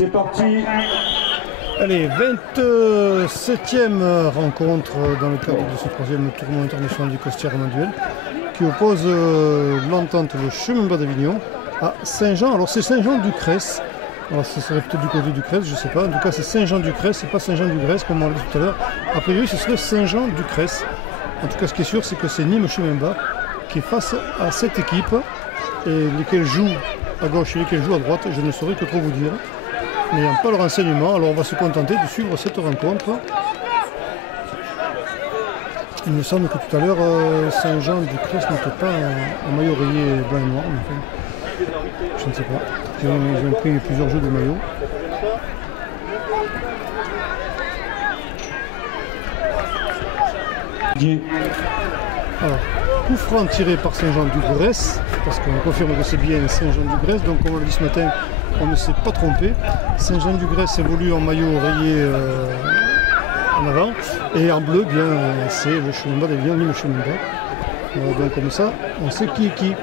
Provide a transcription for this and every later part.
C'est parti. Allez, 27e rencontre dans le cadre de ce troisième tournoi international du Costières Manduel qui oppose l'entente le chemin bas d'Avignon à Saint-Jean. Alors c'est Saint-Jean-du-Cresse. Alors ce serait peut-être du côté du Cresse, je ne sais pas. En tout cas c'est Saint-Jean-du-Cresse, c'est pas Saint-Jean-du-Grèce comme on l'a dit tout à l'heure. A priori ce serait Saint-Jean-du-Cresse. En tout cas ce qui est sûr c'est que c'est Nîmes chemin bas qui est face à cette équipe et lesquels jouent à gauche et lesquels jouent à droite, je ne saurais que trop vous dire. N'ayant pas le renseignement, alors on va se contenter de suivre cette rencontre. Il me semble que tout à l'heure, Saint-Jean-du-Cresse n'était pas en maillot rayé blanc et noir. Enfin, je ne sais pas. Ils ont pris plusieurs jeux de maillot. Alors, coup franc tiré par Saint-Jean-du-Grèce, parce qu'on confirme que c'est bien Saint-Jean-du-Grèce, donc comme on l'a dit ce matin, on ne s'est pas trompé. Saint-Jean-du-Grèce évolue en maillot rayé en avant, et en bleu, bien c'est le chemin bas d'Avignon, ni le chemin bas. Donc comme ça, on sait qui est qui.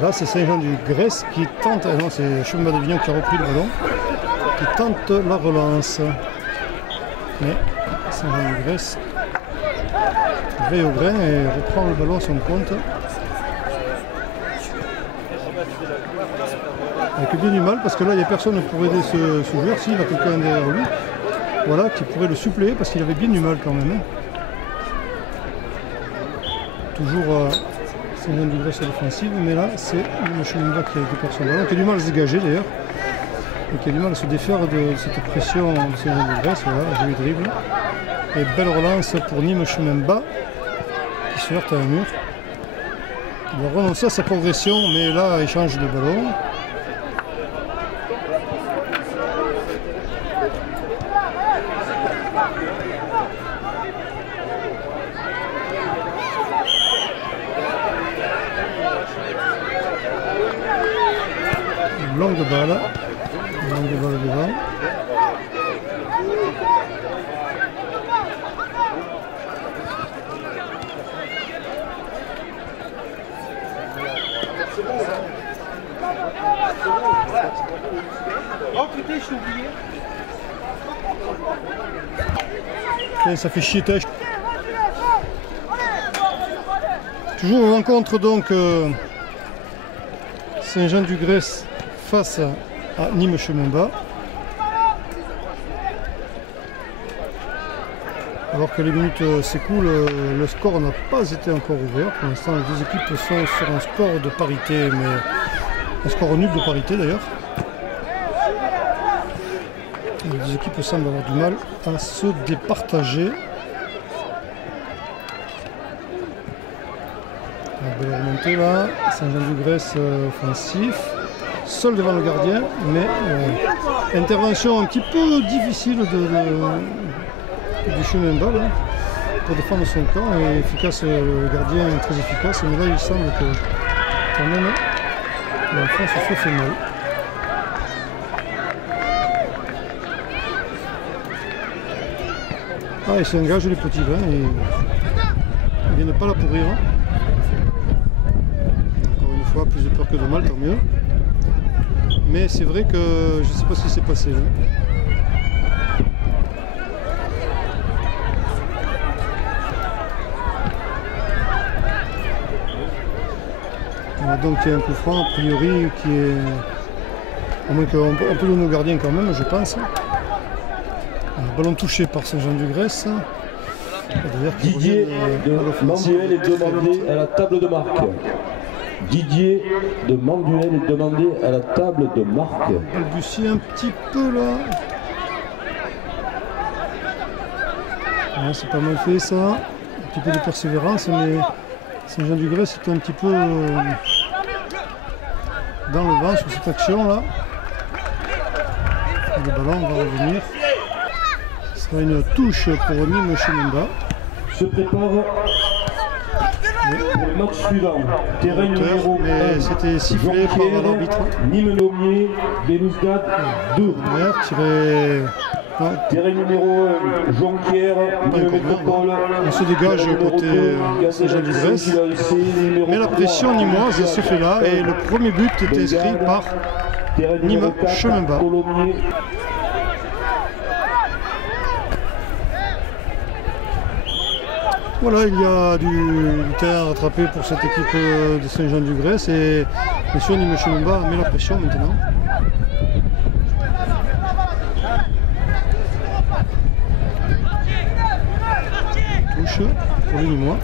Là c'est Saint-Jean-du-Grèce qui tente, non c'est le chemin bas d'Avignon qui a repris le ballon, qui tente la relance. Mais Saint-Jean-du-Grèce veille au grain et reprend le ballon à son compte. Avec bien du mal parce que là il n'y a personne pour aider ce joueur, s'il a quelqu'un derrière lui, voilà, qui pourrait le suppléer parce qu'il avait bien du mal quand même. Toujours Saint-Jean-du-Grèce à l'offensive, mais là c'est le chemin bas qui a récupéré son ballon, qui a du mal à se dégager d'ailleurs, et qui a du mal à se défaire de cette pression de Saint-Jean-du-Grèce, voilà, joli dribble. Et belle relance pour Nîmes chemin bas, qui se heurte à un mur. Il va renoncer à sa progression, mais là il change de ballon. Longue balle devant. Oh putain, je t'ai oublié. Et ça fait chier tâche. Toujours on rencontre donc Saint-Jean-du-Grèce face à Nîmes chemin bas. Alors que les minutes s'écoulent, le score n'a pas été encore ouvert. Pour l'instant, les deux équipes sont sur un score de parité, mais un score nul de parité d'ailleurs. Les deux équipes semblent avoir du mal à se départager. La belle remontée là, Saint-Jean-du-Grèce offensif, seul devant le gardien, mais intervention un petit peu difficile du chemin bas là, pour défendre son camp, et efficace, le gardien est très efficace, mais là il semble que quand même l'enfant se soit fait mal. Ah, il s'engage les petits grains et ils viennent pas là pour rire. Encore une fois, plus de peur que de mal, tant mieux. Mais c'est vrai que je ne sais pas ce qui s'est passé là. Donc il y a un coup franc a priori qui est... À moins qu'on peut donner au gardien quand même, je pense. Un ballon touché par Saint-Jean-du-Grèce. Didier de Manduel est demandé à la table de marque. Didier de Manduel est demandé à la table de marque. Balbutier un petit peu là. Ouais, c'est pas mal fait ça. Un petit peu de persévérance, mais Saint-Jean-du-Grèce est un petit peu dans le vent sur cette action là. Le ballon va revenir. Ce sera une touche pour Nîmes chemin bas. Se prépare pour le match suivant. Terrain numéro 1. C'était sifflé par l'arbitre. Nîmes Lomier, Belousdad 2. Tiré. Terrain numéro 1, Jonquière, Métropole. On se dégage côté Saint-Jean-du-Grèce. Mais la pression nîmoise se fait là et le premier but est inscrit par Terrain numéro 4, chemin bas. Colomiers. Voilà, il y a du terrain rattrapé pour cette équipe de Saint-Jean-du-Grèce et bien sûr Nîmes chemin bas met la pression maintenant. Touche pour les Nîmois.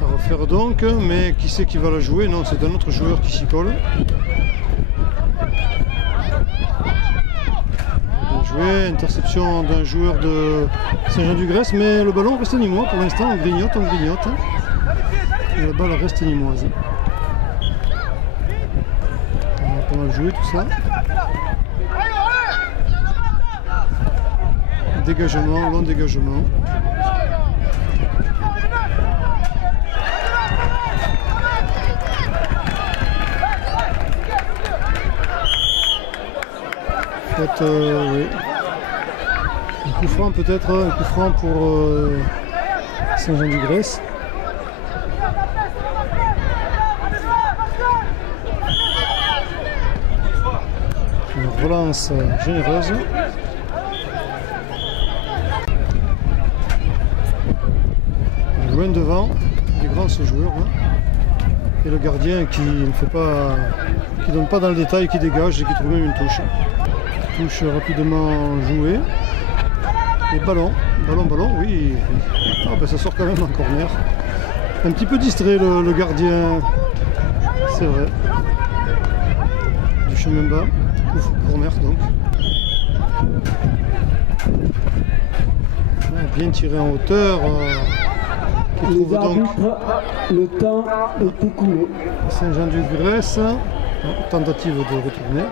À refaire donc, mais qui c'est qui va la jouer? Non, c'est un autre joueur qui s'y colle. Joué, interception d'un joueur de Saint-Jean-du-Grèce, mais le ballon reste nîmois pour l'instant, on grignote. Et la balle reste nîmoise. On a pas mal joué tout ça. Dégagement, long dégagement. Oui. Un coup franc peut-être, un coup franc pour Saint-Jean-du-Grèce. Une relance généreuse. Loin devant, il est grand ce joueur. Hein. Et le gardien qui ne fait pas, qui donne pas dans le détail, qui dégage et qui trouve même une touche. Touche rapidement jouée. Et ballon, oui. Ah ben ça sort quand même en corner. Un petit peu distrait le gardien, c'est vrai. Du chemin bas, corner donc. Bien tiré en hauteur. Les arbitres, le temps est écoulé. Saint-Jean-du-Grèce, tentative de retourner.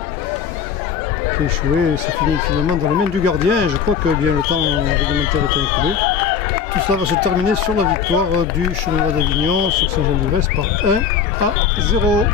Qui a échoué et c'est fini finalement dans les mains du gardien. Et je crois que bien le temps réglementaire est écoulé. Tout ça va se terminer sur la victoire du Chemin d'Avignon sur Saint-Jean-du-Grèce par 1-0.